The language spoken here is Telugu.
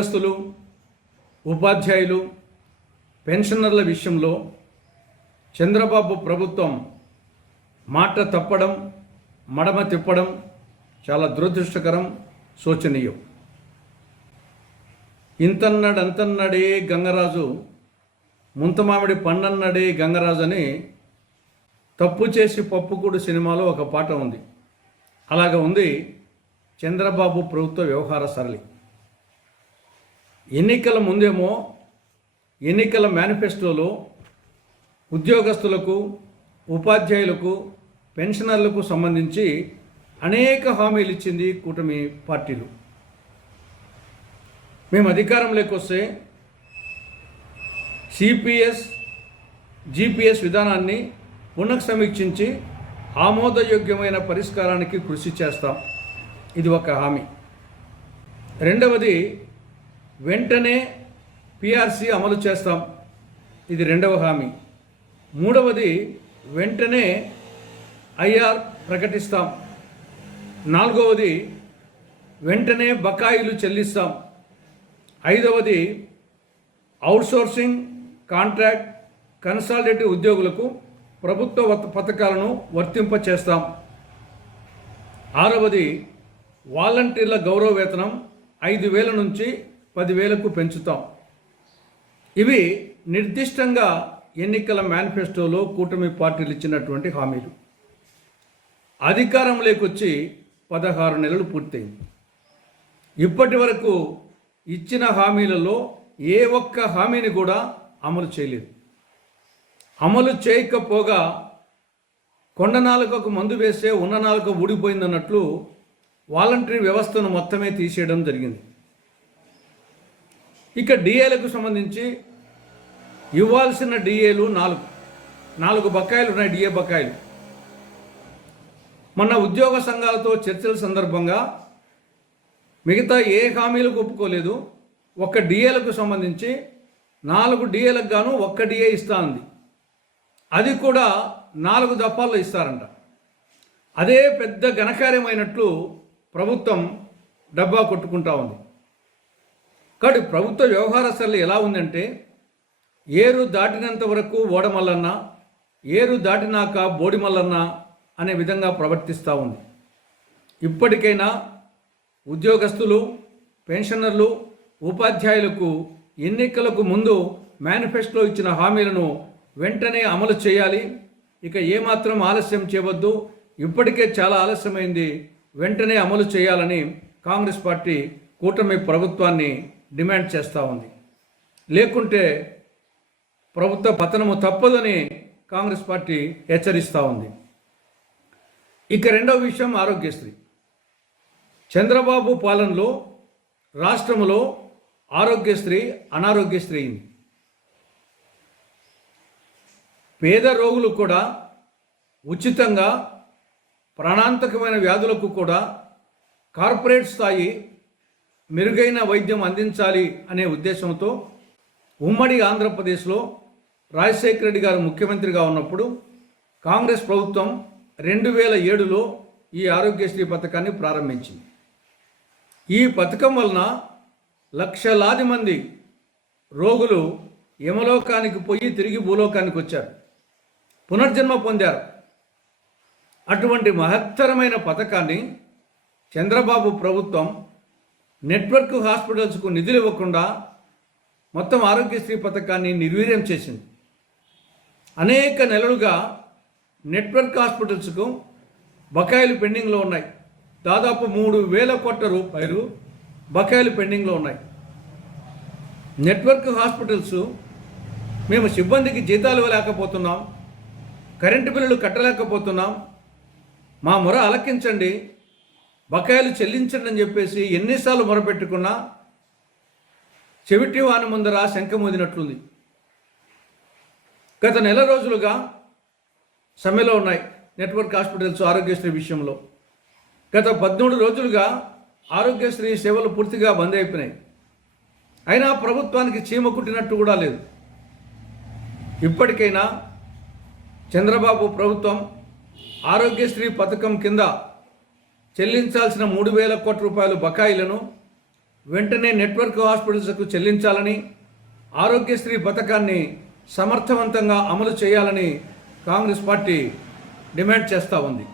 ఉద్యోగస్తులు, ఉపాధ్యాయులు, పెన్షనర్ల విషయంలో చంద్రబాబు ప్రభుత్వం మాట తప్పడం, మడమ తిప్పడం చాలా దురదృష్టకరం, శోచనీయం. ఇంతన్నడే గంగరాజు, ముంతమామిడి పండన్నడే గంగరాజు అని తప్పు చేసి పప్పుకూడు సినిమాలో ఒక పాట ఉంది. అలాగ ఉంది చంద్రబాబు ప్రభుత్వ వ్యవహార సరళి. ఎన్నికల ముందేమో ఎన్నికల మేనిఫెస్టోలో ఉద్యోగస్తులకు, ఉపాధ్యాయులకు, పెన్షనర్లకు సంబంధించి అనేక హామీలు ఇచ్చింది కూటమి పార్టీలు. మేము అధికారంలోకి వస్తే సిపిఎస్, జిపిఎస్ విధానాన్ని పునఃసమీక్షించి ఆమోదయోగ్యమైన పరిష్కారానికి కృషి చేస్తాం. ఇది ఒక హామీ. రెండవది, వెంటనే పిఆర్సి అమలు చేస్తాం. ఇది రెండవ హామీ. మూడవది, వెంటనే ఐఆర్ ప్రకటిస్తాం. నాలుగవది, వెంటనే బకాయిలు చెల్లిస్తాం. ఐదవది, అవుట్సోర్సింగ్, కాంట్రాక్ట్, కన్సాలిడేటివ్ ఉద్యోగులకు ప్రభుత్వ పథకాలను వర్తింపచేస్తాం. ఆరవది, వాలంటీర్ల గౌరవ వేతనం 5,000 నుంచి 10,000కు పెంచుతాం. ఇవి నిర్దిష్టంగా ఎన్నికల మేనిఫెస్టోలో కూటమి పార్టీలు ఇచ్చినటువంటి హామీలు. అధికారంలోకి వచ్చి 16 నెలలు పూర్తయింది. ఇప్పటి వరకు ఇచ్చిన హామీలలో ఏ ఒక్క హామీని కూడా అమలు చేయలేదు. అమలు చేయకపోగా కొండ నాలుకకు మందు వేస్తే ఉన్న నాలుక ఊడిపోయిందన్నట్లు వాలంటరీ వ్యవస్థను మొత్తమే తీసేయడం జరిగింది. ఇక డిఏలకు సంబంధించి ఇవ్వాల్సిన డిఏలు 4 బకాయిలు ఉన్నాయి. డిఏ బకాయిలు మొన్న ఉద్యోగ సంఘాలతో చర్చల సందర్భంగా మిగతా ఏ హామీలకు ఒప్పుకోలేదు. ఒక్క డిఏలకు సంబంధించి 4 డిఏలకు గాను 1 డిఏ ఇస్తా ఉంది. అది కూడా 4 దఫాల్లో ఇస్తారంట. అదే పెద్ద ఘనకార్యమైనట్లు ప్రభుత్వం డబ్బా కొట్టుకుంటా ఉంది. కాబట్టి ప్రభుత్వ వ్యవహార సరళి ఎలా ఉందంటే, ఏరు దాటినంత వరకు ఓడమల్లన్న, ఏరు దాటినాక బోడిమల్లన్న అనే విధంగా ప్రవర్తిస్తూ ఉంది. ఇప్పటికైనా ఉద్యోగస్తులు, పెన్షనర్లు, ఉపాధ్యాయులకు ఎన్నికలకు ముందు మేనిఫెస్టోలో ఇచ్చిన హామీలను వెంటనే అమలు చేయాలి. ఇక ఏమాత్రం ఆలస్యం చేయవద్దు. ఇప్పటికే చాలా ఆలస్యమైంది. వెంటనే అమలు చేయాలని కాంగ్రెస్ పార్టీ కూటమి ప్రభుత్వాన్ని డిమాండ్ చేస్తూ ఉంది. లేకుంటే ప్రభుత్వ పతనము తప్పదని కాంగ్రెస్ పార్టీ హెచ్చరిస్తూ ఉంది. ఇక రెండవ విషయం ఆరోగ్యశ్రీ. చంద్రబాబు పాలనలో రాష్ట్రంలో ఆరోగ్యశ్రీ అనారోగ్యశ్రీ అయింది. పేద రోగులు కూడా ఉచితంగా ప్రాణాంతకమైన వ్యాధులకు కూడా కార్పొరేట్ స్థాయి మెరుగైన వైద్యం అందించాలి అనే ఉద్దేశంతో ఉమ్మడి ఆంధ్రప్రదేశ్లో రాజశేఖర రెడ్డి గారు ముఖ్యమంత్రిగా ఉన్నప్పుడు కాంగ్రెస్ ప్రభుత్వం 2007లో ఈ ఆరోగ్యశ్రీ పథకాన్ని ప్రారంభించింది. ఈ పథకం వలన లక్షలాది మంది రోగులు యమలోకానికి పోయి తిరిగి భూలోకానికి వచ్చారు, పునర్జన్మ పొందారు. అటువంటి మహత్తరమైన పథకాన్ని చంద్రబాబు ప్రభుత్వం నెట్వర్క్ హాస్పిటల్స్కు నిధులు ఇవ్వకుండా మొత్తం ఆరోగ్యశ్రీ పథకాన్ని నిర్వీర్యం చేసింది. అనేక నెలలుగా నెట్వర్క్ హాస్పిటల్స్కు బకాయిలు పెండింగ్లో ఉన్నాయి. దాదాపు 3,000 కోట్ల రూపాయలు బకాయిలు పెండింగ్లో ఉన్నాయి. నెట్వర్క్ హాస్పిటల్స్ మేము సిబ్బందికి జీతాలు ఇవ్వలేకపోతున్నాం, కరెంటు బిల్లులు కట్టలేకపోతున్నాం, మా మొర ఆలకించండి, బకాయిలు చెల్లించండి అని చెప్పేసి ఎన్నిసార్లు మొరపెట్టుకున్నా చెవిటి వాని ముందర శంఖమూదినట్లుంది. గత నెల రోజులుగా సమ్మెలో ఉన్నాయి నెట్వర్క్ హాస్పిటల్స్ ఆరోగ్యశ్రీ విషయంలో. గత 13 రోజులుగా ఆరోగ్యశ్రీ సేవలు పూర్తిగా బంద్ అయిపోయినాయి. అయినా ప్రభుత్వానికి చీమ కుట్టినట్టు కూడా లేదు. ఇప్పటికైనా చంద్రబాబు ప్రభుత్వం ఆరోగ్యశ్రీ పథకం కింద చెల్లించాల్సిన 3,000 కోట్ల రూపాయలు బకాయిలను వెంటనే నెట్వర్క్ హాస్పిటల్స్కు చెల్లించాలని, ఆరోగ్యశ్రీ పథకాన్ని సమర్థవంతంగా అమలు చేయాలని కాంగ్రెస్ పార్టీ డిమాండ్ చేస్తూ ఉంది.